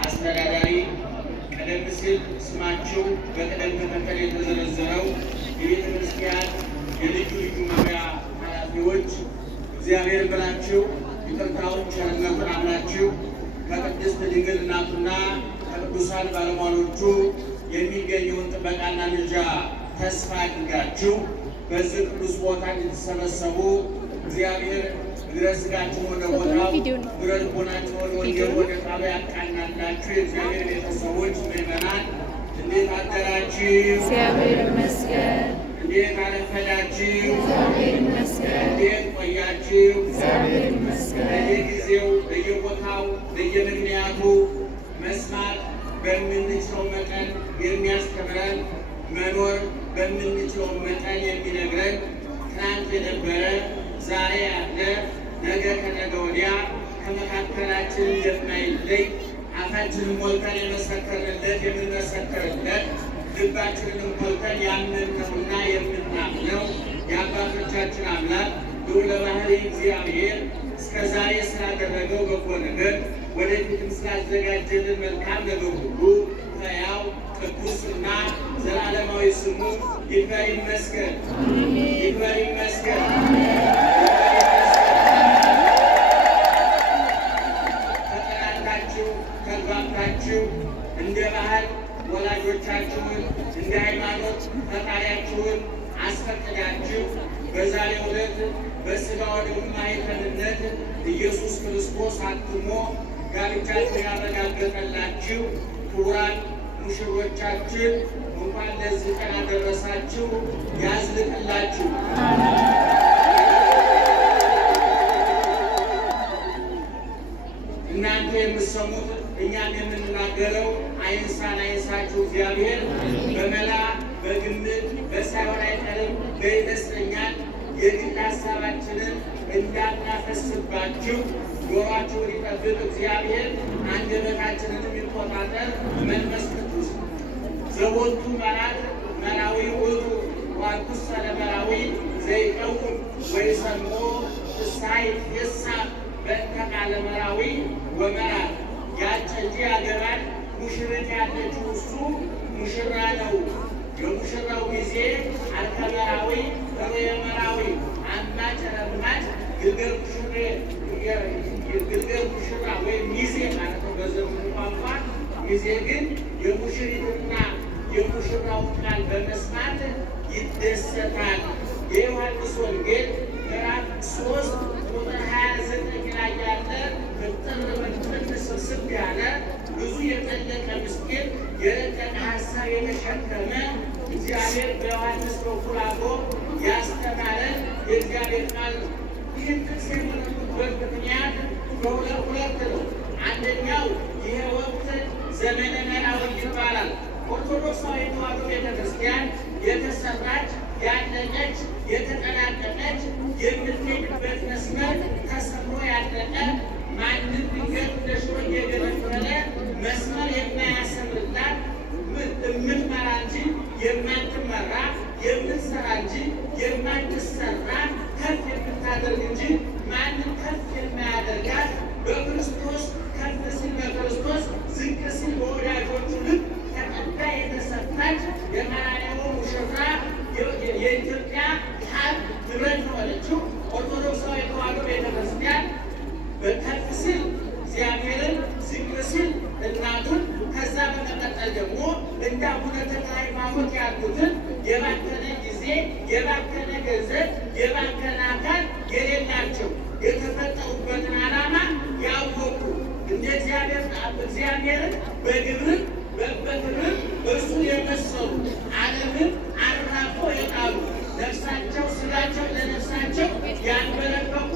አስተዳዳሪ ቀደም ሲል ስማቸው በቅደም ተከተል የተዘረዘረው የቤተ ክርስቲያን የልዩ ልዩ መምሪያ ኃላፊዎች እግዚአብሔር ብላችሁ ይቅርታውን ቸርነቱን አምናችሁ ከቅድስት ድንግል እናቱና ከቅዱሳን ባለሟሎቹ የሚገኘውን ጥበቃና ምልጃ ተስፋ አድርጋችሁ በዚህ ቅዱስ ቦታ እንድትሰበሰቡ እግዚአብሔር እግረ ሥጋችሁን ወደ ቦታው እግረ ልቦናችሁን ወደ ወንጌል ወደ ቃሉ ያቃናላችሁ የእግዚአብሔር ቤተሰቦች ምዕመናን እንዴት አደራችሁ? እግዚአብሔር ይመስገን። እንዴት አረፈዳችሁ? እግዚአብሔር ይመስገን። እንዴት ቆያችሁ? እግዚአብሔር ይመስገን። በየጊዜው በየቦታው በየምክንያቱ መስማት በምንችለው መጠን የሚያስተምረን መኖር በምንችለው መጠን የሚነግረን ትናንት የነበረ ዛሬ ያለ ነገ ከነገ ወዲያ ከመካከላችን የማይለይ አፋችንን ሞልተን የመሰከርንለት የምንመሰክርለት ልባችንን ሞልተን ያመንነውና የምናምነው የአባቶቻችን አምላክ ልዑለ ባሕርይ እግዚአብሔር እስከ ዛሬ ስላደረገው በጎ ነገር ወደፊትም ስላዘጋጀልን መልካም ነገር ሁሉ ሕያው ቅዱስና ዘላለማዊ ስሙ ይክበር ይመስገን፣ ይክበር ይመስገን። ተጠናንታችሁ ተግባብታችሁ እንደ ባህል ወላጆቻችሁን እንደ ሃይማኖት ፈጣሪያችሁን አስፈቅዳችሁ በዛሬው ዕለት በሥጋው ደሙ ማኅተምነት ኢየሱስ ክርስቶስ አትሞ ጋብቻችሁን ያረጋገጠላችሁ ክቡራን ሙሽሮቻችን እንኳን ለዚህ ቀን አደረሳችሁ፣ ያዝልቅላችሁ። እናንተ የምትሰሙት እኛም የምንናገረው አይንሳን አይንሳችሁ። እግዚአብሔር በመላ በግምት በሳይሆን አይቀርም በይመስለኛል የግል ሀሳባችንን እንዳናፈስባችሁ ጆሯችሁን ይጠብቅ እግዚአብሔር። አንደበታችንን የሚቆጣጠር መንፈስ ቅዱስ ዘቦቱ መራት መራዊ ውእቱ ዋርኩሰ ለመራዊ ዘይቀውም ወይሰምዖ ፍስሐ ይትፌሳህ በእንተ ቃለ መራዊ ወመራት። ያጨ እንጂ ያገባል ሙሽሪት ያለችው እሱ ሙሽራ ነው። የሙሽራው ጊዜ አርከ መራዊ ርየ መራዊ አማጭ ረማጭ ግልገል ሙሽራ ወይም ሚዜ ማለት ነው በዘመኑ ቋንቋ። ሚዜ ግን የሙሽሪትና የሙሽራውን ቃል በመስማት ይደሰታል። የዮሐንስ ወንጌል ምዕራፍ 3 ቁጥር 29 ላይ ያለ ፍጥር ስብስብ ያለ ብዙ የጠለቀ ምስጢር የረቀቀ ሀሳብ የተሸከመ እግዚአብሔር በዮሐንስ በኩል አድርጎ ያስተማረን የእግዚአብሔር ቃል ነው። ይህን ጥቅስ የመረጥኩበት ምክንያት ሁለት ነው። አንደኛው ይሄ ወቅት ዘመነ መራዊ ይባላል። ኦርቶዶክሳዊ ተዋሕዶ ቤተክርስቲያን የተሰራች ያለቀች የተጠናቀቀች የምትሄድበት መስመር ተሰምሮ ያለቀ ማንም ድንገት እንደ ሽሮ እየገነፈለ መስመር የማያሰምርላት የምትመራ እንጂ የማትመራ የምትሰራ እንጂ የማትሰራ ከፍ የምታደርግ እንጂ ማንም ከፍ የማያደርጋት በክርስቶስ ከፍ ሲል በክርስቶስ ዝቅ ሲል በወዳጆቹ ልብ ተቀዳ የተሰጣች የቀራንዮ ሙሽራ የኢትዮጵያ ሀብት ንብረት የሆነችው ኦርቶዶክሳዊ ተዋሕዶ ቤተክርስቲያን ከፍ ሲል እግዚአብሔርን ዝቅ ሲል እናቱን ከዛ በመቀጠል ደግሞ እንደ አቡነ ተክለ ሃይማኖት ያሉትን የባከነ ጊዜ የባከነ ገንዘብ የባከነ አካል የሌላቸው የተፈጠሩበትን ዓላማ ያወቁ እንደ እግዚአብሔርን በግብር በክብር እርሱን የመሰሉ ዓለምን አራቆ የጣሉ ነፍሳቸው ስጋቸው ለነፍሳቸው ያንበረከኩ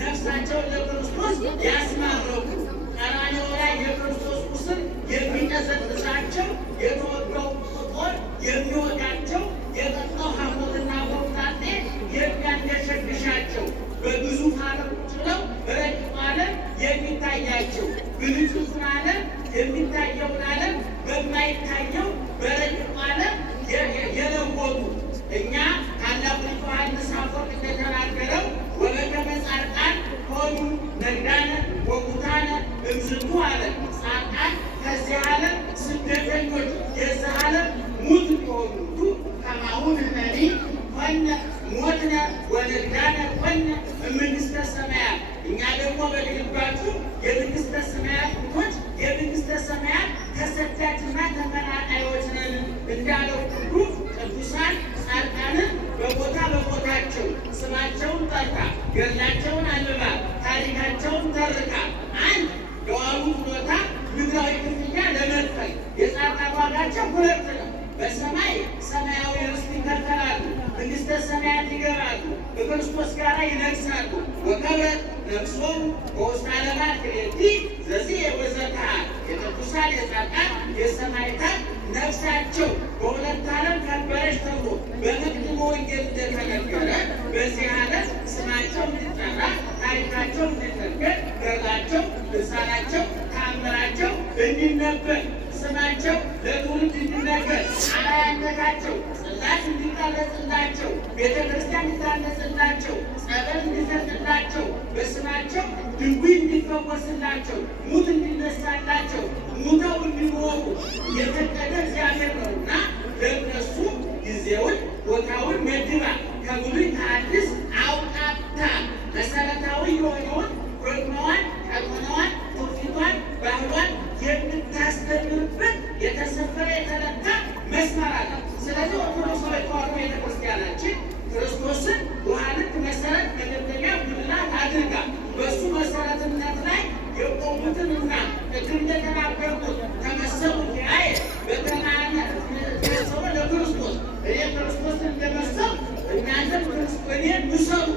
ነፍሳቸው ለክርስቶስ ያስማረኩ ቀራንዮ ላይ የክርስቶስ ቁስል የሚቀዘቅዛቸው የተወጋው ጦር የሚወጋቸው የጠጣው ሐሞትና ኮምጣጤ የሚያንገሸግሻቸው በግዙፍ ዓለም ጭለው በረቂቁ ዓለም የሚታያቸው ብልጭልጩን ዓለም የሚታየውን ዓለም በማይታየው በረቂቁ ዓለም የለወጡ እኛ ታላቁ ዮሐንስ አፈወርቅ እንደተናገረው ወበከመ ጻድቃን ሆኑ ነግዳነ ወሙታነ እምዝንቱ ዓለም ጻድቃን ከዚህ ዓለም ስደተኞች የዚህ ዓለም ሙት ቢሆኑ ከማሁ ንሕነኒ ኮነ ሞትነ ወንግዳነ ኮነ እምንግሥተ ሰማያት። እኛ ደግሞ በልባችሁ የመንግሥተ ሰማያት ሙቶች የመንግሥተ ሰማያት ተሰዳጅና ተፈናቃዮች ነን እንዳለው ሁሉ ቅዱሳን ጻድቃንን በቦታ በቦታቸው ስማቸውን ጠርታ ገድላቸውን አንብባ ታሪካቸውን ተርካ አንድ የዋሉት ቦታ ምድራዊ ክፍያ ለመክፈል የጻድቃን ዋጋቸው ሁለት ነው። በሰማይ ሰማያዊ ርስት ይከፈላሉ፣ መንግሥተ ሰማያት ይገባሉ፣ ከክርስቶስ ጋር ይነግሳሉ። ወከብረት ነፍሶሙ በውስተ ዓለማት ክልኤቲ ዘዚየ ወዘተሃ። የቅዱሳን የጻድቃን የሰማዕታት ነፍሳቸው በሁለት ዓለም ከበረች ተብሎ በመቅድመ ወንጌል እንደተነገረ በዚህ ዓለም ስማቸው እንዲጠራ ታሪካቸው እንዲነገር ገድላቸው፣ ድርሳናቸው፣ ተአምራቸው እንዲነበብ ስማቸው ለትውልድ እንዲነገር አርአያነታቸው ጽላት እንዲቀረጽላቸው ቤተ ክርስቲያን እንዲታነጽላቸው ጸበል እንዲሰጥላቸው በስማቸው ድውይ እንዲፈወስላቸው ሙት እንዲነሳላቸው ሙተው እንዲኖሩ የፈቀደ እግዚአብሔር ነውና ለእነሱ ጊዜውን ቦታውን መድባ ከብሉይ ከአዲስ አውጣታ መሰረታዊ የሆነውን ዶግማዋን፣ ቀኖናዋን፣ ትውፊቷን፣ ባህሏን የምታስተምርበት የተሰፈረ የተለካ መስመር አለ። ስለዚህ ኦርቶዶክሳዊ ተዋሕዶ ቤተክርስቲያናችን ክርስቶስን ውሃ ልክ መሰረት መደምደሚያ ጉልላት አድርጋ በእሱ መሰረትነት ላይ የቆሙትንና ቅድም እንደተናገርኩት ተመሰሉ ያየ በተማነ ተመሰሉ ለክርስቶስ እኔ ክርስቶስን እንደመሰሉ እናንተም እኔን ምሰሉ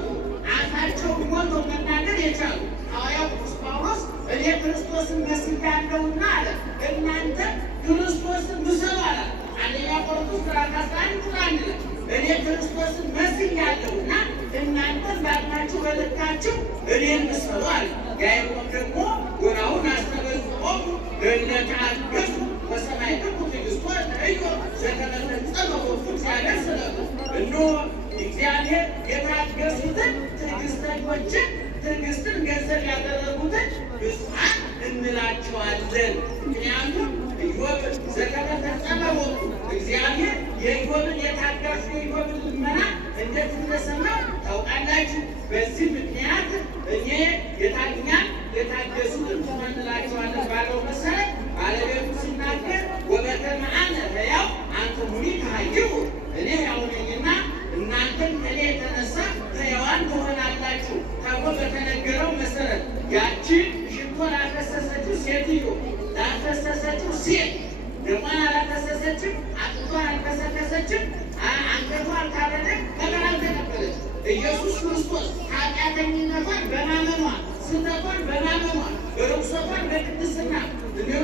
አፋቸው ሞተው መናገር የቻሉ ሐዋርያው ቅዱስ ጳውሎስ እኔ ክርስቶስን መስያለሁና አለ እናንተ ክርስቶስን ምሰሉ አለ። አንደኛ ቆሮንቶስ ምዕራፍ 11 ቁጥር 1 ላይ እኔ ክርስቶስን መስያለሁና እናንተም በአቅማችሁ በልካችሁ እኔን ምሰሉ አለ። ያዕቆብ ደግሞ ወናሁን አስተበጽሖሙ ለእለ ተአገሡ ወሰማዕክሙ ትዕግሥቶ ለኢዮ ዘከመ ፈጸመ ወልዱ እግዚአብሔር ስለቱ። እነሆ እግዚአብሔር የታገሱትን ትዕግስተኞችን ትዕግስትን ገንዘብ ያደረጉትን ብፁዓን እንላቸዋለን። ምክንያቱም ኢዮብ ዘከመ ፈጸመ ወልዱ እግዚአብሔር የኢዮብን የታጋሹ የኢዮብን ልመና እንዴት እንደሰማው ታውቃላችሁ። በዚህ ምክንያት እኔ የታገሱትን እንላቸዋለን ባለው መሰረት ባለቤቱ ሲናገር ወበከመ አነ ሕያው አንትሙኒ ትሐይዩ እኔ ሕያው ነኝና እናንተም ከእኔ የተነሳ ሕያዋን ትሆናላችሁ ተብሎ በተነገረው መሰረት ያቺ ሽቶ ላፈሰሰችው ሴትዮ ላፈሰሰችው ሴት ደሟን አላፈሰሰችም፣ አጥንቷን አልከሰከሰችም፣ አንገቷ አልታረደም፣ መከራ አልተቀበለች። ኢየሱስ ክርስቶስ ኃጢአተኝነቷን በማመኗ ስህተቷን በማመኗ ርኩሰቷን በቅድስና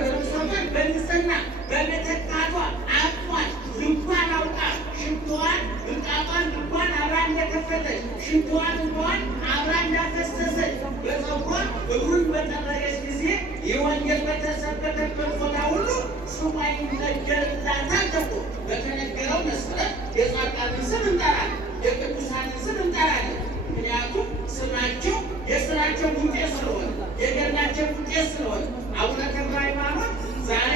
ርኩሰቷን በንጽሕና በመተካቷ አጥቷን ልቧን አውቃ ሽቶዋን ብልቃጧን ልቧን አብራ እንደከፈተች ሽቶዋን እንኳን አብራ እንዳፈሰሰች በፀጉሯ እግሩን በጠረገች ጊዜ የወንጌል በተሰበከበት ቦታ ሁሉ ስሟ ይነገርላታል ተብሎ በተነገረው መሰረት የጻድቃንን ስም እንጠራለን፣ የቅዱሳንን ስም እንጠራለን። ምክንያቱም ስማቸው የስራቸው ውጤት ስለሆነ የገድላቸው ውጤት ስለሆነ አቡነ ተክለ ሃይማኖት ዛሬ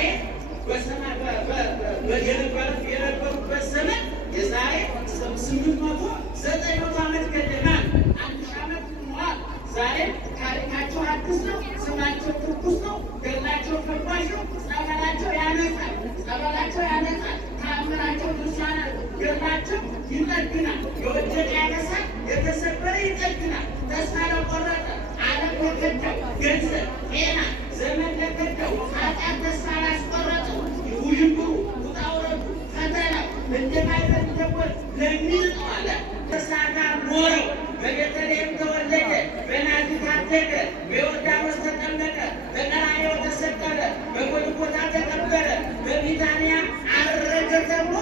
የነበሩበት ዘመን የዛሬ 800-900 ዓመት ገደማ 1000 ዓመት ሆኗል። ዛሬ ታሪካቸው አዲስ ነው፣ ስማቸው ትኩስ ነው፣ ገድላቸው ፈዋሽ ነው። ጸበላቸው ያነጻል፣ ተአምራቸው ድርሳናት ገድላቸው ይጠግናል፣ የወደቀ ያነሳል፣ የተሰበረ ይጠግናል። ተስፋ ለቆረጠ ዓለም ለከዳው ገንዘብ፣ ጤና፣ ዘመን ለከዳው ኃጢአት ተስፋ ላስቆረጠው ውዥንብሩ፣ ውጣ ውረዱ፣ ፈተናው እንደማይፈተወል ለሚልጠው አለ ከእርሷ ጋር ኖረው በቤተልሔም ተወለደ፣ በናዝሬት አደገ፣ በዮርዳኖስ ተጠመቀ፣ በቀራንዮ ተሰቀለ፣ በጎልጎታ ተቀበረ፣ በቢታንያ ዐረገ ተብሎ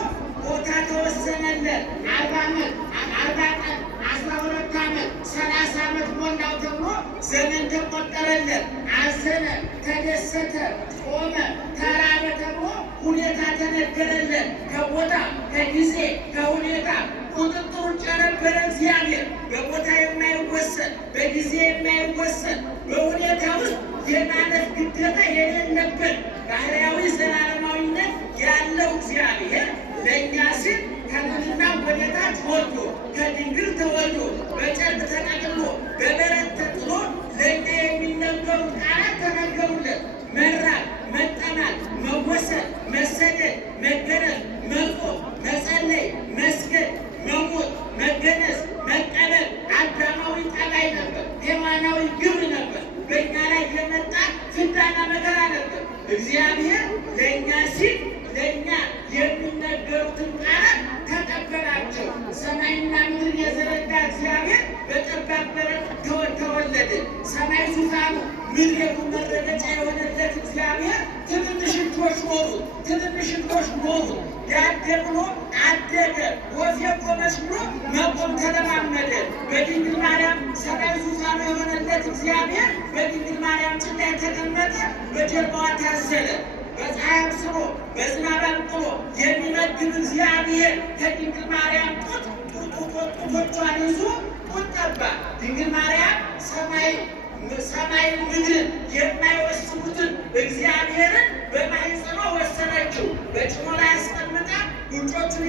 ቦታ ተወሰነለት። 40 ዓመት 40 ቀን 12 ዓመት 30 ዓመት ሞላው ተብሎ ዘመን ተቆጠረለት። አዘነ፣ ተደሰተ፣ ጾመ፣ ተራበ ተብሎ ሁኔታ ተነገረለት። ከቦታ ከጊዜ ከሁኔታ ቁጥጥር ውጭ የነበረ እግዚአብሔር በቦታ የማይወሰን በጊዜ የማይወሰን በሁኔታ ውስጥ የማለፍ ግዴታ የሌለበት ባህርያዊ ዘላለማዊነት ያለው እግዚአብሔር ለእኛ ሲል ከምድርና ወደታ ተወልዶ ከድንግል ተወልዶ በጨርቅ ተጠቅልሎ በበረት ተጥሎ ለእኛ የሚነገሩት ቃላት ተነገሩለት። መራብ፣ መጠማት፣ መወሰን፣ መሰደድ፣ መገረዝ፣ መጾም፣ መጸለይ፣ መስገድ፣ መሞት፣ መገነዝ፣ መቀበል አዳማዊ ጠባይ ነበር። ሔዋናዊ ግብር ነበር። በእኛ ላይ የመጣ ፍዳና መከራ ነበር። እግዚአብሔር ለእኛ ሲል ለእኛ የሚነገሩትን ቃላት ተቀበላቸው። ሰማይና ምድር የዘረጋ እግዚአብሔር በጠባብ በረት ተወለደ። ሰማይ ዙፋኑ ምድር መረገጫ የሆነለት እግዚአብሔር ትንንሽ እጆች ኖሩት። ትንንሽ እጆች ኖሩት። ያደ ብሎ አደገ። ወፍ የቆመች ብሎ መቆም ተለማመደ። በድንግል ማርያም ሰማይ ዙፋኑ የሆነለት እግዚአብሔር በድንግል ማርያም ጭን ላይ ተቀመጠ። በጀርባዋ ታዘለ። በፀሐይ አብስሎ በዝናብ አብቅሎ የሚመግብ እግዚአብሔር ከድንግል ማርያም ጡቶቿን ይዞ ጡት ጠባ። ድንግል ማርያም ሰማይ ምድርን የማይወስኑትን እግዚአብሔርን በማኅፀኗ ወሰነችው። በጭኖ ላይ አስቀምጣ ጉንጮቹን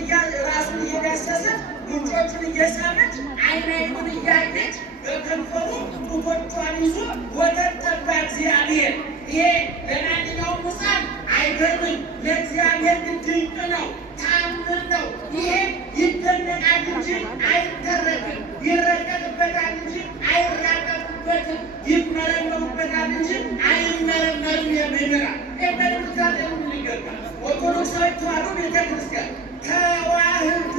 ራሱን እየዳሰሰች ጉንጮቹን እየሳመች ዓይን ዓይኑን እያየች በከንፈሩ ጡቶቿን ይዞ ወተት ጠባ እግዚአብሔር። ይሄ ለማንኛውም ሕፃን አይገርምም፣ ለእግዚአብሔር ግን ድንቅ ነው፣ ተአምር ነው። ይሄ ይደነቃል እንጂ አይተረክም፣ ይረቀቅበታል እንጂ አይራቀቅበትም፣ ይመረመሩበታል እንጂ አይመረመርም። የምዕራብ በድምታለ ይገባል። ኦርቶዶክሳዊ ተዋሕዶ ቤተክርስቲያን ተዋሕዶ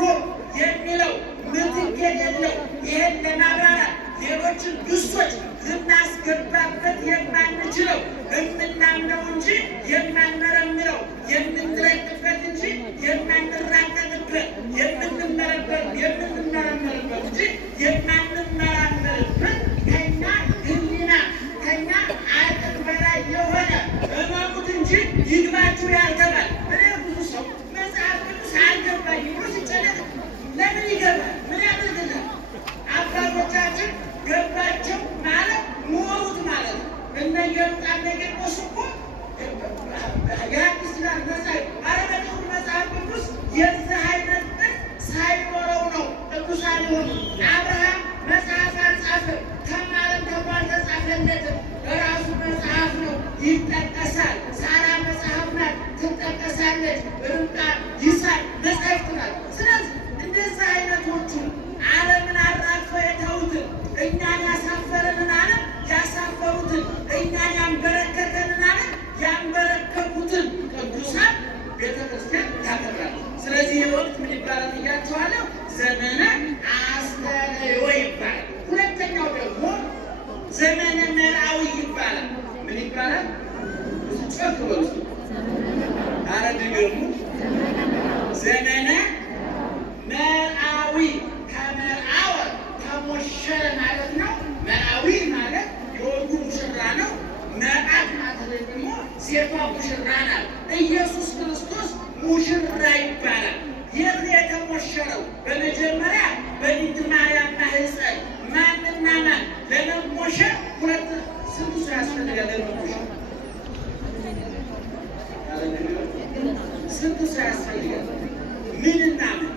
የሚለው ምትክ የሌለው ይሄን ለማብራራት ሌሎችን ግሶች ልናስገባበት የማንችለው የምናምነው እንጂ የማንመረምረው የምንረቅበት እንጂ የማንራቀቅበት የምንመረምርበት እንጂ የማንመራመርበት ከኛ ሕሊና ከኛ አቅም በላይ የሆነ እመኑት እንጂ ይግባችሁ ያልተባለ እኔ ብዙ ሰው መጽሐፍ ቅዱስ አልገባኝ ብሎ ሲጨነቅ ለምን ይገባል? ምን ያደርግናል? አባቶቻችን ገባቸው ማለት ኖሩት ማለት ነው። እነ ኢየሩሳሌም ነገሮች እኮ የአዲስ ኪዳን መጽሐፍ አረበኛው መጽሐፍ ቅዱስ የዚህ አይነት ሳይኖረው ነው ቅዱሳን የሆኑ። አብርሃም መጽሐፍ አልጻፈም፣ ተማረም ተብሎ አልተጻፈለትም። በራሱ መጽሐፍ ነው ይጠቀሳል። ሳራ መጽሐፍ ናት ትጠቀሳለች። ርብቃ፣ ይስሐቅ መጽሐፍት ናት። ስለዚህ እንደዚህ አይነቶቹ ዓለምን አራግፈው የተዉትን እኛን ያሳፈረንን ዓለም ያሳፈሩትን እኛን ያንበረከከንን ዓለም ያንበረከኩትን ቅዱሳን ቤተክርስቲያን ታከብራለች። ስለዚህ ይህ ወቅት ምን ይባላል ብያቸዋለሁ? ዘመነ አስተርእዮ ይባላል። ሁለተኛው ደግሞ ዘመነ መርአዊ ይባላል። ምን ይባላል? ጮክ በሉ። ኧረ ድገሙ። ዘመነ መርአዊ ከመርአወ ከሞሸረ ማለት ነው። መርአዊ ማለት የወንዱ ሙሽራ ነው። መርአት ማለት ደግሞ ሴቷ ሙሽራ ናት። ኢየሱስ ክርስቶስ ሙሽራ ይባላል። የት ነው የተሞሸረው? በመጀመሪያ በድንግል ማርያም ማኅፀን። ማንና ማን ለመሞሸር ሁለት ስንት ሰው ያስፈልጋል? ለመሞሸር ስንት ሰው ያስፈልጋል? ምንና ምን?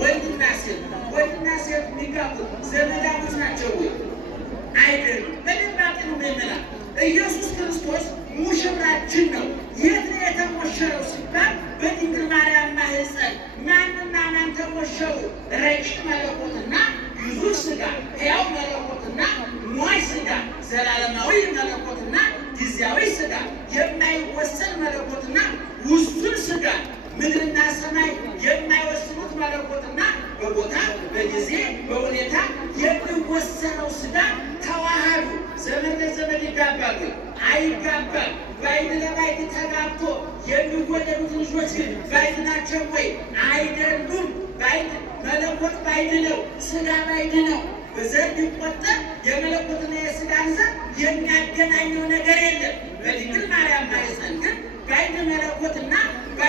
ወንድና ሴት። ወንድና ሴት የሚጋቡት ዘመዳሞች ናቸው ወይ? አይደሉም። በደንብ አጥኑ ምዕመናን። ኢየሱስ ክርስቶስ ሙሽራችን ነው። የት ነው የተሞሸረው ሲባል በድንግል ማርያም ማኅፀን። ማንና ማን ተሞሸሩ? ረቂቅ መለኮትና ግዙፍ ሥጋ፣ ሕያው መለኮትና ሟች ሥጋ፣ ዘላለማዊ መለኮትና ጊዜያዊ ሥጋ፣ የማይወሰን መለኮትና ውሱን ሥጋ፣ ምድርና ሰማይ የማይወስኑት መለኮትና በቦታ በጊዜ በሁኔታ የሚወሰነው ሥጋ ተዋሃዱ። ዘመድ ለዘመድ ይጋባሉ? አይጋባም። ባዕድ ለባዕድ ተጋብቶ የሚወለዱት ልጆች ግን ባዕድ ናቸው ወይ? አይደሉም። ባዕድ መለኮት ባዕድ ነው፣ ሥጋ ባዕድ ነው። በዘር ቢቆጠር የመለኮትና የሥጋን ዘር የሚያገናኘው ነገር የለም። በድንግል ማርያም ማኅፀን ግን ባዕድ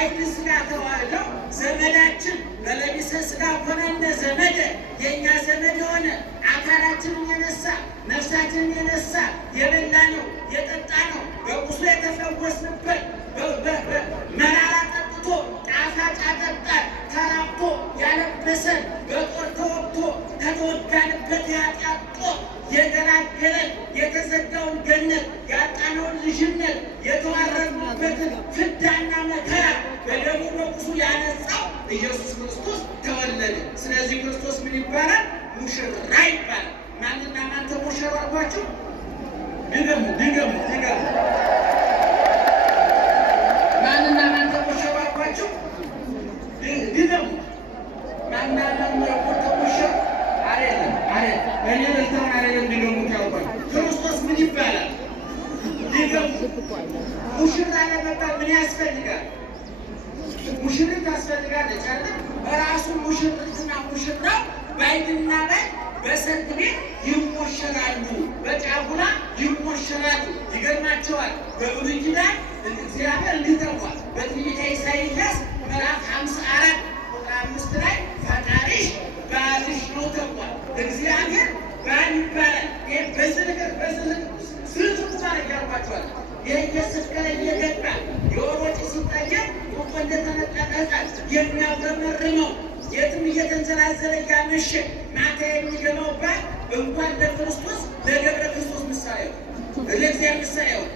ባይድ ሥጋ ተዋህደው ዘመዳችን በለቢሰ ሥጋ ሆነነ ዘመደ የእኛ ዘመድ የሆነ አካላችንን የነሳ ነፍሳችንን የነሳ የበላ ነው የጠጣ ነው በቁስሉ የተፈወስንበት መራራ ጠጥቶ ጣፋጭ አጠጣን ተራብቶ ያለበሰን በጦር ተወግቶ ከተወጋንበት የኃጢአት ጦር የገላገለን የተዘጋውን ገነት ያጣነውን ልጅነት የተዋረድንበትን ፍዳና መከራ በደሙ በቁስሉ ያነጻው ኢየሱስ ክርስቶስ ተወለደ። ስለዚህ ክርስቶስ ምን ይባላል? ሙሽራ ይባላል። ማንና ማን ተሞሸሩ አልኳችሁ? ድገሙ። ማንና ማን ተሞሸሩ አልኳችሁ? ድገሙ። ማንና ማን ተሞሸሩ? አይደለም እኔ ልታውን አይደለም ድገሙት ያልኳችሁ። ክርስቶስ ምን ይባላል? ድገሙ። ሙሽራ ለመባል ምን ያስፈልጋል? ሙሽሪት ታስፈልጋለች አይደል? ራሱ ሙሽሪትና ሙሽራው ባይድና ባይድ በሰርግ ቤት ይሞሸራሉ፣ በጫጉላ ይሞሸራሉ። ይገርማቸዋል። በብሉይ ኪዳን እግዚአብሔር እንዲህ ተብሏል። በትንቢተ ኢሳይያስ ምዕራፍ 54 ቁጥር 5 ላይ ፈጣሪሽ ባልሽ ነው ተብሏል። እግዚአብሔር ባል ይባላል። ዝርዝር ማለት ያልኳቸዋል። የእየሰከረ እየገባ የወሮጭ ሲታየር ቁጦ እንደተነጠቀ ሕፃን የሚያጉረመርመው የትም እየተንዘላዘለ እያመሸ ማታ የሚገባው ባል እንኳን ለክርስቶስ ለገብረ ክርስቶስ ምሳሌ ነው፣ ለእግዚአብሔር ምሳሌ ነው።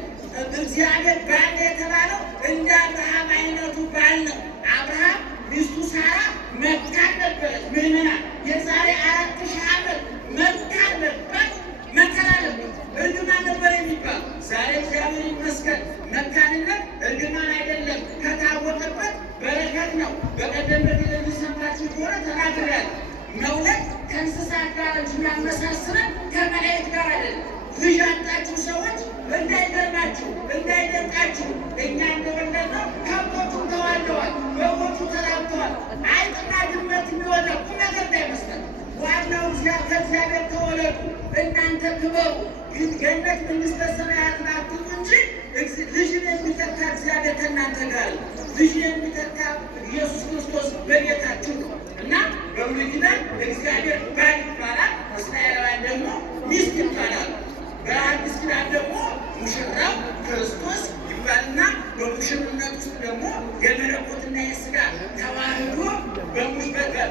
እግዚአብሔር ባል የተባለው እንደ አብርሃም አይነቱ ባል ነው። አብርሃም ሚስቱ ሳራ መካን ነበረች። ምዕመና የዛሬ 4000 ዓመት መካን መባል መከራ ነበር፣ እርግማን ነበር የሚባል። ዛሬ እግዚአብሔር ይመስገን መካንነት እርግማን አይደለም፣ ከታወቀበት በረከት ነው። በቀደም በቴሌቪዥን ሰምታችሁ ከሆነ ተናግሬያለሁ። መውለድ ከእንስሳት ጋር እንጂ የሚያመሳስረን ከመላእክት ጋር አይደለም። ልጅ ያጣችሁ ሰዎች እንዳይገርማችሁ እንዳይደንቃችሁ፣ እኛ እንደወለድነው ከብቶቹ ተዋልደዋል፣ በጎቹ ተራብተዋል። አይጥና ድመት የሚወጣ ቁም ነገር እንዳይመስለን። ዋናው ከእግዚአብሔር ተወለዱ፣ እናንተ ክበሩ፣ ገነት መንግሥተ ሰማያት ናት እንጂ ልጅን የሚተካ እግዚአብሔር ከእናንተ ጋር ነው። ልጅን የሚተካ ኢየሱስ ክርስቶስ በቤታችሁ ነው እና በብሉይ ኪዳን እግዚአብሔር ባል ይባላል፣ እስራኤላውያን ደግሞ ሚስት ይባላል። በአዲስ ኪዳን ደግሞ ሙሽራው ክርስቶስ ይባልና በሙሽርነት ውስጥ ደግሞ የመለኮትና የሥጋ ተዋህዶ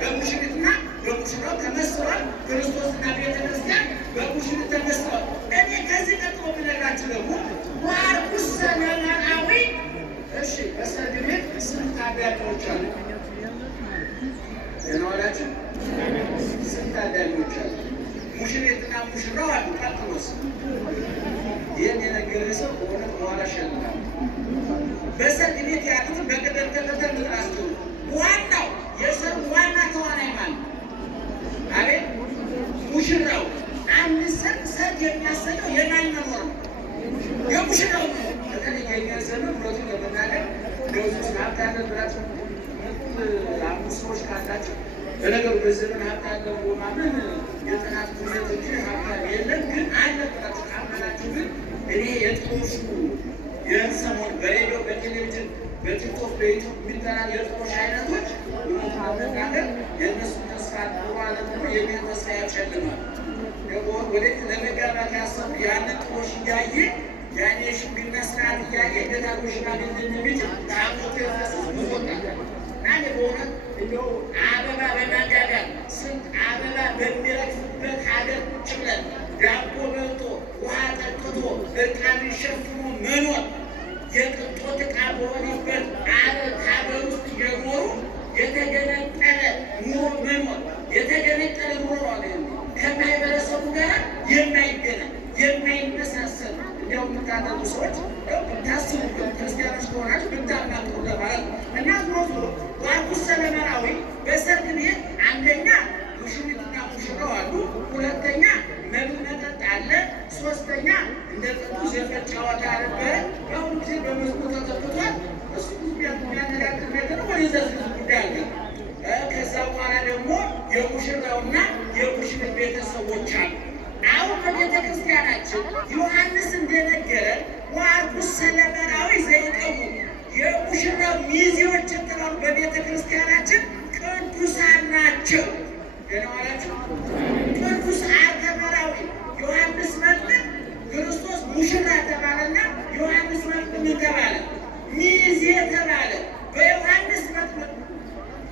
በሙሽሪትና በሙሽራው ተመስሏል። ክርስቶስና ቤተ ክርስቲያን በሙሽሪት ተመስሏል። እኔ ከዚህ ቀጥሎ ብነግራችሁ ደግሞ ዋርኩስ ሰለማዊ። እሺ፣ በሰርግ ቤት ስንት ታዳሚዎች አሉ? የነዋላችሁ ስንት ታዳሚዎች አሉ? ሙሽሪትና ሙሽራው አሉ። ቀጥሎስ ይህን የነገረ ሰው በእውነት በኋላ ሸልማል። በሰርግ ቤት ያሉትን በቅደም ተከተል ምጥራቸው። ዋናው የሰርግ ዋና ተዋናይ ማለት አቤት ሙሽራው። አንድ ሰርግ የሚያሰኘው የማን መኖር ነው? የሙሽራው ነው። በተለይ የኛ ዘመን ብሎቱ ለመናገር ደውስ ሀብት ያለ ብላችሁ 5 ሰዎች ካላቸው በነገሩ በዘመን ሀብት ያለው ማመን የጥናት ጉዞት እንጂ ሀብት የለም። ግን አለ ብላችሁ ካመናችሁ ግን እኔ የጥሮሹ የሰሞን በሬዲዮ በቴሌቪዥን በቲክቶክ በዩቱብ የሚጠራ የጥሮሽ አይነቶች ለመናገር የእነሱ ተስፋ ጥሩ አለም ነው። የሚያን ተስፋ ያጨልማል። ወደፊት ለመጋባት ያሰቡ ያንን ጥሮሽ እያየ ያኔ የሽምግልና ስርዓት እያየ ገታጎሽ ማግኘት እንደሚችል ለአሞቱ የፈሰሱ ብዙወጣል ናኔ በእውነት እንደው አበባ በማጋጋት ስንት አበባ በሚረግፍበት ሀገር ቁጭ ብለን ዳቦ በልቶ ውሃ ጠጥቶ እርቃንን ሸፍኖ መኖር የቅንጦት ዕቃ በሆነበት ሀገር ውስጥ እየኖሩ የተገነጠለ ኑሮ መኖር የተገነጠለ ኑሮ ከማህበረሰቡ ጋር የማይገናኝ የማይመሳሰል እንዲያው የምታደርጉ ሰዎች ብታስቡበት ክርስቲያኖች ከሆናችሁ ብታናግሩ ለማለት ነው። እና ዞሮ ዞሮ ዋርኩስ ሰለማዊ በሰርግ ቤት አንደኛ ሙሽሪትና ሙሽራው አሉ፣ ሁለተኛ መብል መጠጥ አለ፣ ሶስተኛ እንደ ጥንቱ ዘፈን ጨዋታ ነበረ። በአሁኑ ጊዜ በመዝሙር ተተክቷል። እሱ የሚያነጋግር ነገር ነው። ወደዛ ጉዳይ አለ። ከዛ በኋላ ደግሞ የሙሽራውና የሙሽሪት ቤተሰቦች አሉ። አሁን በቤተ ክርስቲያናችን ዮሐንስ እንደነገረ ዋርኩስ ሰለማዊ ዘይቀሙ የሙሽራው ሚዜዎች ቤተ ክርስቲያናችን ቅዱሳን ናቸው። ገና ዋላችሁ። ቅዱስ አርተመራዊ ዮሐንስ መጥምቅ ክርስቶስ ሙሽራ ተባለና ዮሐንስ መጥምቅ ተባለ፣ ሚዜ ተባለ። በዮሐንስ መጥምቅ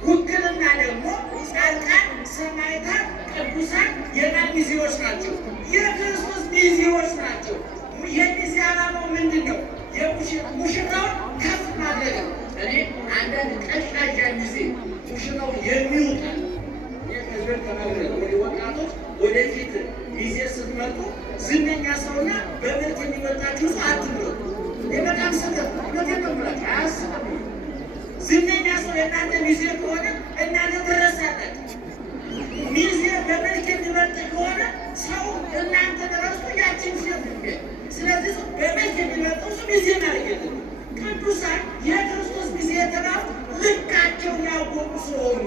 ውክልና ደግሞ ጻድቃን፣ ሰማዕታት፣ ቅዱሳን የማን ሚዜዎች ናቸው? የክርስቶስ ሚዜዎች ናቸው። የሚዜ ዓላማው ምንድን ነው? ሙሽራውን ከፍ ማድረግ ነው። እኔ አንዳንድ ቀሻዣ ሚዜ ሙሽራው የሚውጣል ከዚህ ተናግረ ወደ ወጣቶች ወደፊት ሚዜ ስትመጡ ዝነኛ ሰውና በምርት የሚመጣችሁ ሰው አትምረጡ። በጣም ስህተት ነው። እውነቴን ነው የምላችሁ፣ አያስብም። ዝነኛ ሰው የእናንተ ሚዜ ከሆነ እናንተ ትረሳላችሁ። ሚዜ በመልክ የሚመርጥ ከሆነ ሰው እናንተ ደረሱ ያችን ሴት ነው። ስለዚህ በመልክ የሚመርጠው ሰው ሚዜ ማድረግ የለም። ቅዱሳን የክርስቶስ ሚዜ የተባሉ ልካቸው ያወቁ ስለሆኑ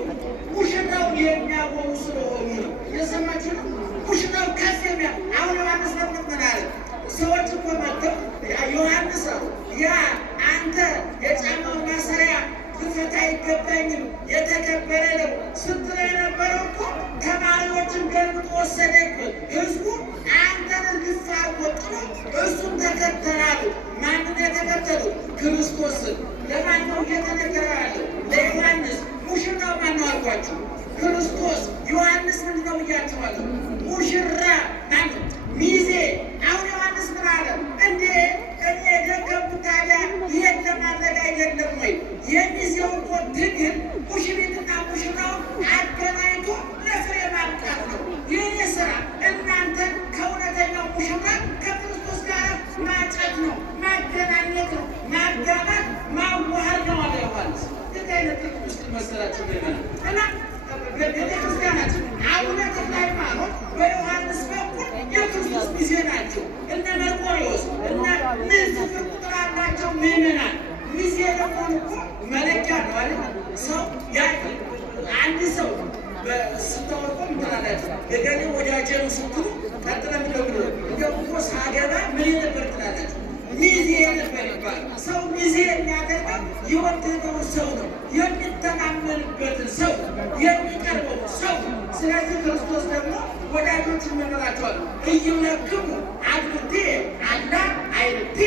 ሙሽራውን የሚያወቁ ስለሆኑ ነው። የሰማችሁ ነው። ሙሽራው ከፍ የሚያ አሁን ዮሐንስ ለምንመናለ ሰዎች እኮ መጥተው ዮሐንስ ያ አንተ የጫማውን ማሰሪያ ልፈታ አይገባኝም የተከበረ ነው ስትል የነበረው እኮ ተማሪዎችን ገልብጦ ወሰደብህ። ህዝቡ አንተን ግፋር ወጥሮ እሱን ተከተላሉ። ማንን የተከተሉ? ክርስቶስን። ለማን ነው እየተነገረ ያለው? ለዮሐንስ። ሙሽራው ማን ነው አልኳችሁ? ክርስቶስ። ዮሐንስ ምንድን ነው ብያችኋለሁ? ሙሽራ ማነው? ሚዜ። አሁን ዮሐንስ ምን አለ? እንዴ እኔ የደገምኩት ታዲያ ይሄን ለማድረግ አይደለም ወይ? የሚዜው እኮ ትግል ሙሽሪትና ሙሽራውን አገናኝቶ ለፍሬ ማብቃት ነው። የኔ ስራ እናንተን ከእውነተኛው ሙሽራ ከክርስቶስ ጋር ማጨት ነው፣ ማገናኘት ነው፣ ማጋባት፣ ማዋሃድ ነው አለ ዮሐንስ። እንደ አይነት ጥቅም ውስጥ መሰላችሁ እና ቤተክርስቲያናችን አቡነ ተክለ ሃይማኖት በዮሐንስ በኩል የክርስቶስ ሚዜ ናቸው። እነ መርቆሬዎስ እነ ንጽሕት ቁጥር አላቸው ምዕመናን። ሚዜ ደግሞ እኮ መለኪያ ነው አይደል? ሰው አንድ ሰው ስታወርቆ ምትላላችሁ የገሌ ወዳጄ ነው ስትሉ ቀጥለ ምደግሎ እንደው እኮ ሳገባ ምን ነበር ትላላችሁ? ሚዜ ነበር ይባላል። ሰው ሚዜ የሚያደርገው የወደደው ሰው ነው፣ የሚተማመንበትን ሰው፣ የሚቀርበው ሰው። ስለዚህ ክርስቶስ ደግሞ ወዳጆችን መኖራቸዋል እይመክሙ አግብቴ አላ አይልቴ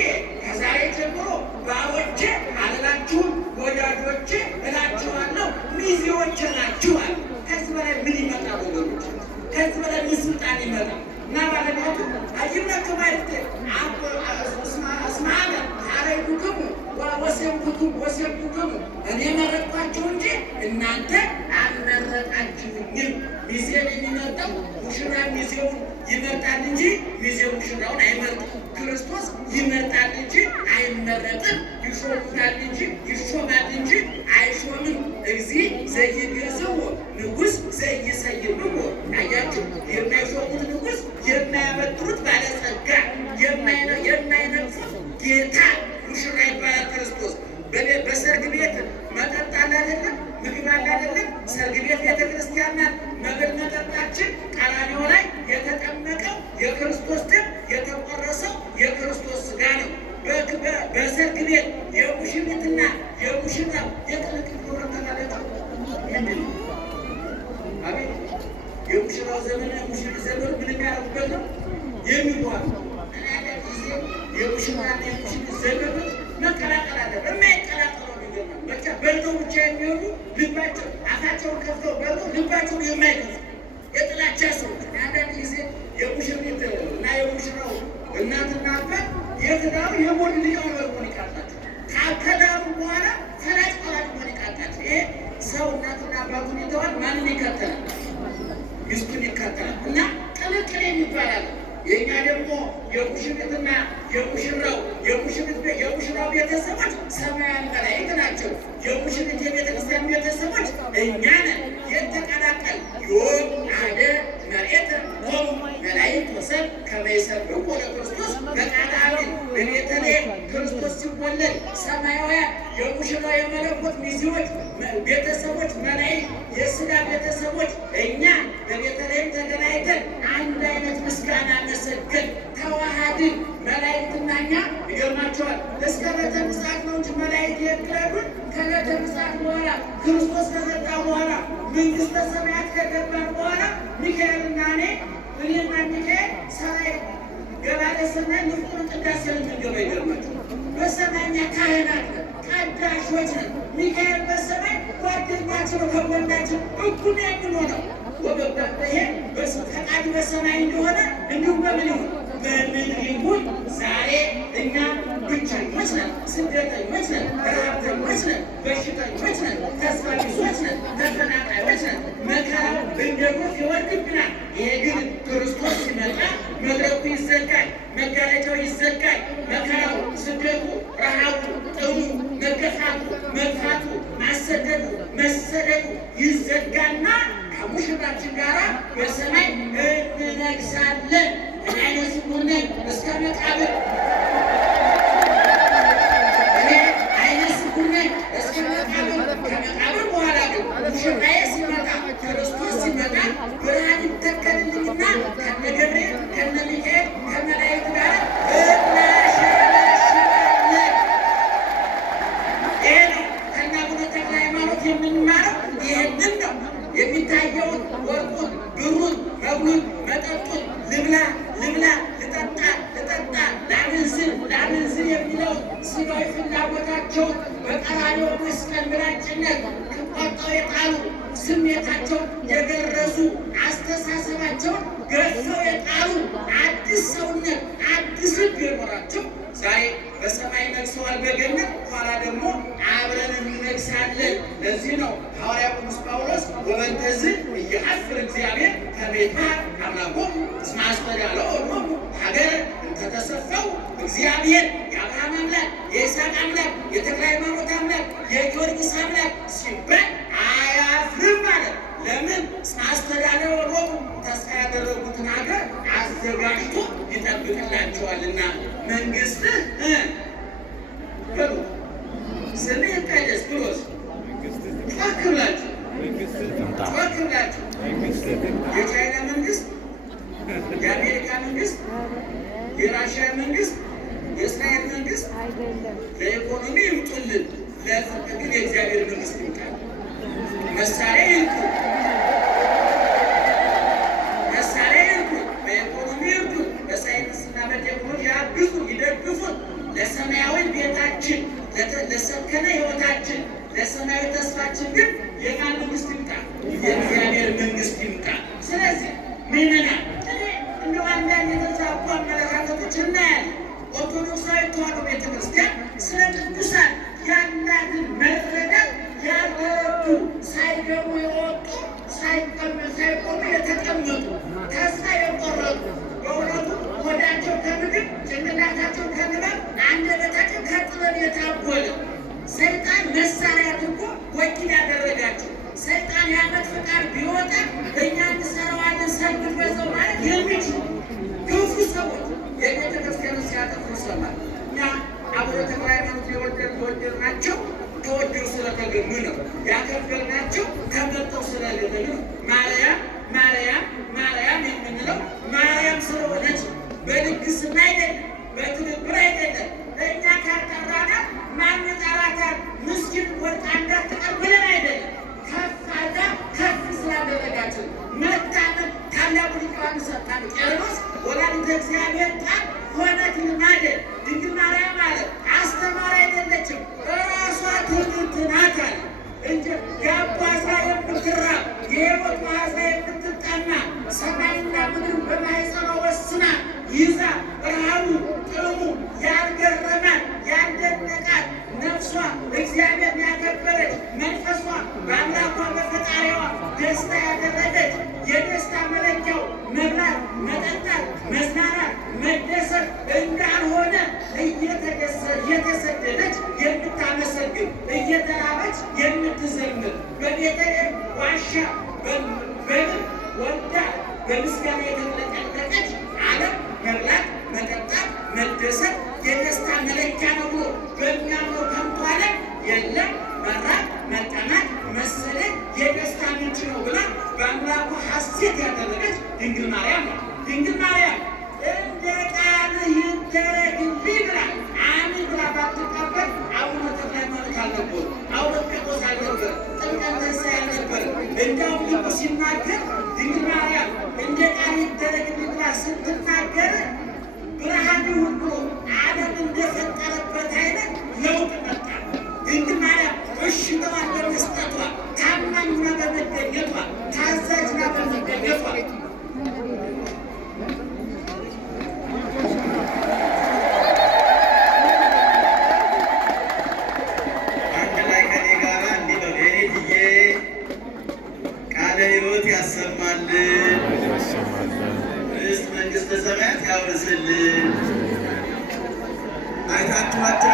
ከዛሬ ጀምሮ ባሮቼ አልላችሁም ወዳጆቼ እላችኋለሁ፣ ሚዜዎቼ ናችኋል። ከዚህ በላይ ምን ይመጣል ወገኖች? ከዚህ በላይ ምን ስልጣን ይመጣል? እና ባለቤቱ አይመክም አይልቴ እስማነ አረይኩክሙ ወሰብኩክሙ እኔ መረጥኳችሁ እንጂ እናንተ አልመረጣችሁኝም። ሚዜን የሚመርጠው ሙሽራ ሚዜውን ይመርጣል እንጂ ሚዜው ሙሽራውን አይመርጥም። ክርስቶስ ይመርጣል እንጂ አይመረጥም። ይሾሙታል እንጂ ይሾማል እንጂ አይሾምም። እግዚእ ዘይገዝዎ ንጉሥ ዘይሰይምዎ። አያችሁ፣ የማይሾሙት ንጉሥ፣ የማያበጥሩት ባለጸጋ፣ የማይነግፉት ጌታ ሙሽራ ይባላል ክርስቶስ። በሰርግ ቤት መጠጥ አለ አይደለም? ምግብ አለ አይደለም? ሰርግ ቤት ቤተ ክርስቲያን ናት። መብል መጠጣችን ቀራንዮ ላይ የተጠመቀው የክርስቶስ ደም የተቆረሰው የክርስቶስ ሥጋ ነው። በሰርግ ቤት የሙሽሪትና የሙሽራው የቅልቅል ክብረ ተካላቸው ምንድን ነው? አቤት የሙሽራው ዘመን ሙሽሪት ዘመኑ ምን የሚያደርጉበት ነው የሚባሉ የሙሽራና የሙሽሪት ዘመኖች መቀላቀል አለ። የማይቀላቀለው ነገር ነው። ብቻ በልተው ብቻ የሚሆኑ ልባቸው አፋቸውን ከፍተው በልተው ልባቸውን የማይከፍቱ የጥላቻ ሰዎች። አንዳንድ ጊዜ የሙሽሪት እና የሙሽራው እናትና አባት የትዳሩ የሞድ ሊቃው መሆን ይቃጣቸው፣ ከዳሩ በኋላ ፈላጭ ቆራጭ መሆን ይቃጣቸው። ይሄ ሰው እናትና አባቱን ይተዋል፣ ማንን ይከተላል? ሚስቱን ይከተላል። እና ቅልቅል የሚባላል። የእኛ ደግሞ የሙሽሪትና የሙሽራው ቤተሰቦች ሰማያዊ መላእክት ናቸው። የሙሽሪት የቤተክርስቲያን ቤተሰቦች እኛ ነን። የተቀላቀል ዮም አደ መሬት ቆሙ መላእክት ወሰብ ከመ ይሰብሑ ለክርስቶስ በቃለ አብን። በቤተልሔም ክርስቶስ ሲወለድ ሰማያውያን የሙሽራው የመለኮት ሚዜዎች ቤተሰቦች መላእክት፣ የሥጋ ቤተሰቦች እኛ በቤተልሔም ተገናኝተን አንድ አይነት ምስጋና መሰገን ተዋሃድን። መላእክትና እኛ ይገርማቸዋል። እስከ ቤተ ምጽአት ነው እንጂ መላእክት የክለዱን ከዕለተ ምጽአት በኋላ ክርስቶስ ከመጣ በኋላ መንግሥተ ሰማያት ከገባን በኋላ ሚካኤልና እኔና ሚካኤል ሰማይ ገባሬ ሰናይ ንጹሕ ቅዳሴ ልንገባ ይገርማችሁ። በሰማይኛ ካህናት ቀዳሾች ነን። ሚካኤል በሰማይ ጓደኛችን ነው፣ ከጎናችን እኩል የምንሆነው ይሄ ፈቃዱ በሰማይ እንደሆነ እንዲሁም በምን ይሁን በምን ይሁን። ዛሬ እኛ ብቸኞች ነን፣ ስደተኞች ነን፣ ረሃብተኞች ነን፣ በሽተኞች ነን፣ ተስፋ ቢሶች ነን፣ ተፈናቃዮች ነን። መከራው እንደ ጎርፍ ይወርድብናል። ይሄ ግን ክርስቶስ ሲመጣ መድረኩ ይዘጋል፣ መጋረጃው ይዘጋል። መከራው፣ ስደቱ፣ ረሃቡ፣ ጥሙ፣ መገፋቱ፣ መግፋቱ፣ ማሰደዱ፣ መሰደዱ ይዘጋና ከሙሽራችን ጋር በሰማይ እንነግሳለን። አይነ ስውር ነኝ እስከ መቃብር አይነ ስውር ነኝ እስከ መቃብር። ከመቃብር በኋላ ግን ሙሽራዬ ሲመጣ ክርስቶስ ሲመጣ ብርሃን ይተከልልኝና ከነ ገብርኤል ከነ ሚካኤል ከመላእክት ጋር እናሸበሽባለን። ይሄ ነው ከእነ አቡነ ተክለ ሃይማኖት የምንማረው ይህንን ነው። የሚታየውን ወርቁን፣ ብሩን፣ መብሉን፣ መጠጡን ልብላ ልብላ ልጠጣ ልጠጣ ላመንዝር የሚለውን ሥጋዊ ፍላጎታቸውን በቀራንዮ መስቀል ምላጭነት ቆርጠው የጣሉ ስሜታቸውን የገረዙ አስተሳሰባቸውን ገፈው የጣሉ አዲስ ሰውነት አዲስ ሕግ የኖራቸው ዛሬ በሰማይ ነግሰዋል በገነት። ኋላ ደግሞ አብረን እንነግሳለን። ለዚህ ነው ሐዋርያው ቅዱስ ጳውሎስ ወበንተዝ ኢየሐፍር እግዚአብሔር ከመ ይትበሃል አምላኮሙ እስመ አስተዳለወ ሎሙ ሀገረ እንተ ተሰፈው። እግዚአብሔር የአብርሃም አምላክ የይስሐቅ አምላክ የተክለ ሃይማኖት አምላክ የጊዮርጊስ አምላክ ሲባል አያፍርም ማለት። ለምን? እስመ አስተዳለወ ሎሙ ተስፋ ያደረጉትን ሀገር አዘጋጅቶ ይጠብቅላቸዋልና። መንግሥትህ በሉ ስምህ ይቀደስ ብሎስ ጮክ ብላችሁ የቻይና መንግስት፣ የአሜሪካ መንግስት፣ የራሽያ መንግስት፣ የእስራኤል መንግስት ለኢኮኖሚ ይምጡልን፣ ለፍቅር ግን የእግዚአብሔር መንግስት ይምጣል። መሳሪያ ይልኩ፣ በኢኮኖሚ ይርዱ፣ በሳይንስና በቴክኖሎጂ ያግዙ፣ ይደግፉን። ለሰማያዊ ቤታችን፣ ለሰከነ ህይወታችን፣ ለሰማያዊ ተስፋችን ግን የማን መንግስት ይምጣ? የእግዚአብሔር መንግስት ይምጣ። ስለዚህ ምዕመናን እንደው አንዳንድ የተዛቡ አመለካከቶች እናያለን። ኦርቶዶክሳዊ ተዋሕዶ ቤተክርስቲያን ስለ ቅዱሳን ያላትን መረዳት ያልተረዱ ሳይገቡ የወጡ ሳይቆሙ የተቀመጡ ተስፋ የቆረጡ በእውነቱ ሆዳቸው ከምግብ ጭንቅላታቸው ከንባብ አንደበታቸው ከጥበብ የታጎለ ሰይጣን መሳሪያ አድርጎ ወኪል ያደረጋቸው ሰይጣን የዓመት ፈቃድ ቢወጣ በእኛ እንሰራዋለን ሰንብት በዛው ማለት የሚችሉ ክፉ ሰዎች የቤተ ክርስቲያኑ ሲያጠፉ ይሰማል። እኛ አቡነ ተክለ ሃይማኖት የወደድናቸው ተወደው ስለተገኙ ነው። ያከበርናቸው ተመርጠው ስለተገኙ ነው። ማርያም የምንለው ማርያም ስለሆነች በልግስና አይደለም፣ በትብብር አይደለም። እኛ ካልጠራናት ማን ይጠራታል? ምስኪን ወድቃ እንዳትቀር ብለን አይደለም። ከፍ ስላደረጋችን መታመን ታላቁ ሊቅ ዮሐንስ ቄርሎስ ወላዲተ እግዚአብሔር ቃል ሆነት ልማደ ድንግል ማርያም ማለት አስተማሪ አይደለችም፣ እራሷ ትምህርት ናት አለ እንጂ ዳቦ አስራ የምትራብ የሕይወት መዓዛ የምትጠማ ሰማይና ምድር በማኅፀኗ ወስና ይዛ ረሃቡ ጥሙ ያልገረማት ያልደነቃት ነፍሷ እግዚአብሔር ያከበረች መንፈሷ በአምላኳ በፈጣሪዋ ደስታ ያደረገች የደስታ መለኪያው መብላት፣ መጠጣት፣ መዝናናት፣ መደሰት እንዳልሆነ እየተሰደደች የምታመሰግን እየተራበች የምትዘምር በቤተልሔም ዋሻ በምን ወልዳ በምስጋና የተጠቀለቀች ዓለም መብላት፣ መጠጣት፣ መደሰት የደስታ መለኪያ ነው ብሎ በሚያምነው ከንቱ ዓለም የለም መራብ፣ መጠማት፣ መሰደድ የደስታ ምንጭ ነው ብላ በአምላኩ ሐሴት ያደረገች ድንግል ማርያም ነው። ድንግል ማርያም እንደ ቃልህ ይደረግልኝ ብላ አሜን ብላ ባትቀበል አቡነ ተክለ ሃይማኖት አልነበሩ። አቡነ ነበር። ጥምቀት ትንሣኤ አልነበረም። እንዲያውም ሊቁ ሲናገር ድንግል ማርያም እንደ ቃል ይደረግልኝ ብላ ስትናገር ብርሃን ሁሉ ዓለም እንደፈጠረበት አይነት ለውጥ መጣ። ድንግል ማርያም እሽታዋን በመስጠቷ ታማኝና በመገኘቷ ታዛዥና በመገኘቷ ያሰማልን ርስት መንግሥተ ሰማያት ያውርስልን። አይታችኋቸው